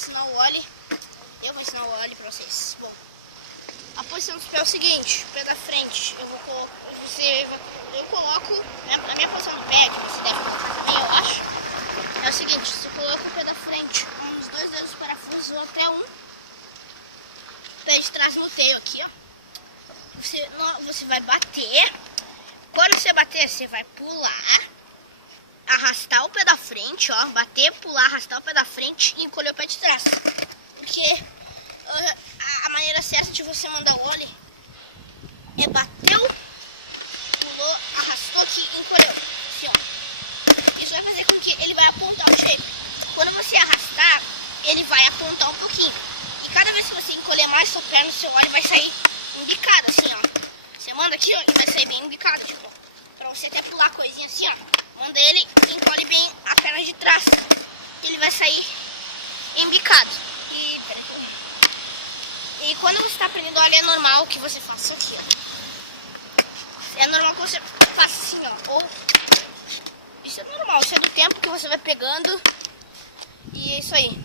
ensinar o óleo. Eu vou ensinar o óleo pra vocês. Bom, a posição do pé é o seguinte: o pé da frente, eu coloco, a minha posição do pé, que você deve colocar também, eu acho, é o seguinte: você coloca o pé da frente com os dois dedos parafusos ou até um, o pé de trás no teio aqui, ó. Você vai bater. Quando você bater, você vai pular, arrastar o pé da frente, ó, bater, pular, arrastar o pé da frente e encolher o pé de trás. Porque a maneira certa de você mandar o óleo é bateu, pulou, arrastou aqui e encolheu. Assim, ó. Isso vai fazer com que ele vai apontar o shape. Quando você arrastar, ele vai apontar um pouquinho. E cada vez que você encolher mais sua perna, o seu óleo vai sair embicado, assim, ó. Você manda aqui, ó, e vai sair bem embicado, tipo, pra você até pular a coisinha assim, ó. Manda ele e encolhe bem a perna de trás. Ele vai sair embicado. E quando você está aprendendo óleo, é normal que você faça aqui, ó. É normal que você faça assim, ó. Ou isso é normal, isso é do tempo que você vai pegando. E é isso aí.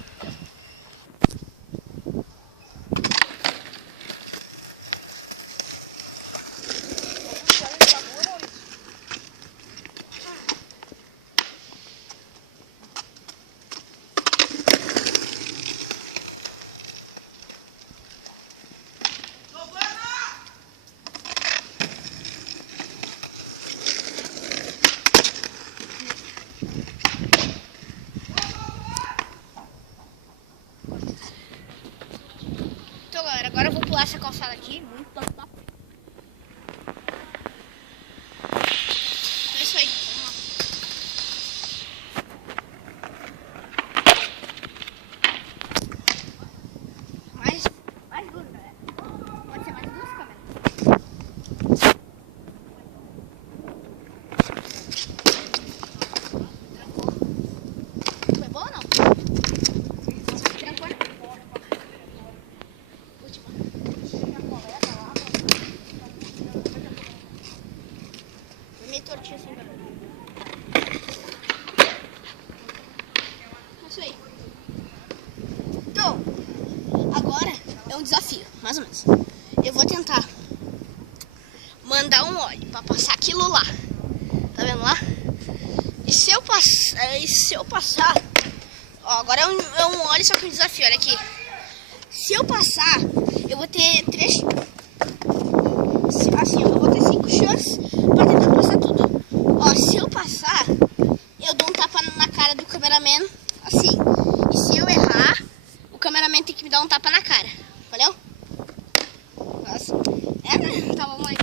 Agora eu vou pular essa calçada aqui, muito top. É isso aí, vamos lá. Mais duro, galera. Pode ser mais duro, câmera? Trancou. Foi boa ou não? Trancou, né? Meio tortinho assim, galera. É isso aí. Então, agora é um desafio, mais ou menos. Eu vou tentar mandar um óleo pra passar aquilo lá. Tá vendo lá? E se eu passar, ó, agora é um óleo, só que um desafio, olha aqui. Se eu passar, eu vou ter 3... Assim, eu vou ter 5 chances pra tentar passar tudo. Ó, se eu passar, eu dou um tapa na cara do cameraman, assim. E se eu errar, o cameraman tem que me dar um tapa na cara. Valeu? Nossa. Tá bom, mãe.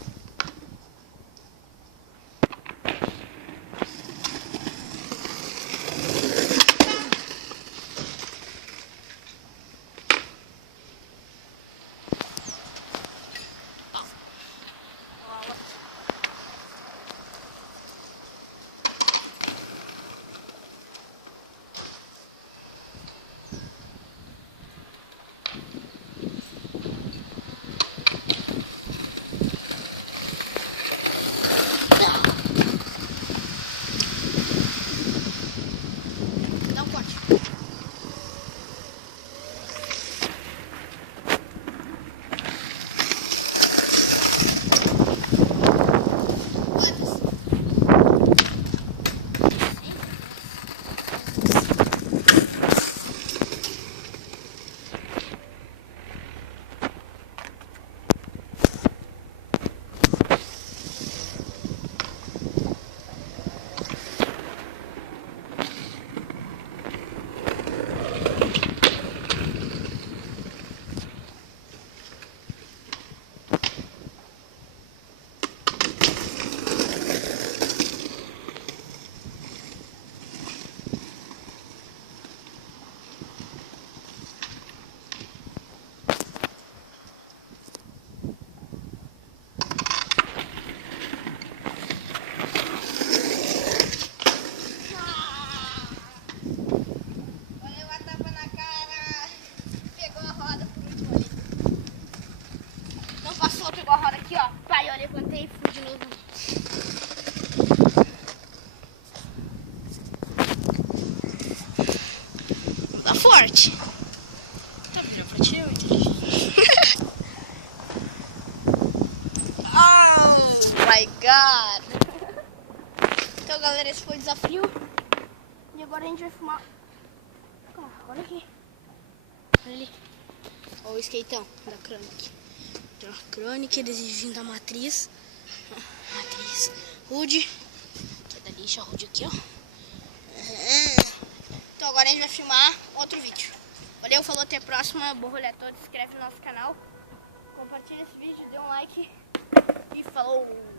Pegou a roda aqui, ó. Pai, eu levantei e fui de novo. Tá forte. esse foi o desafio. E agora a gente vai filmar. Olha aqui. Olha ali. Olha o skateão da Kronic. Tem uma Kronic, exigindo a matriz. Matriz. Rude. Toda lixa, Rude aqui, ó. Então agora a gente vai filmar outro vídeo. Valeu, falou, até a próxima. Bom rolê a todos. Se inscreve no nosso canal. Compartilha esse vídeo, dê um like. E falou!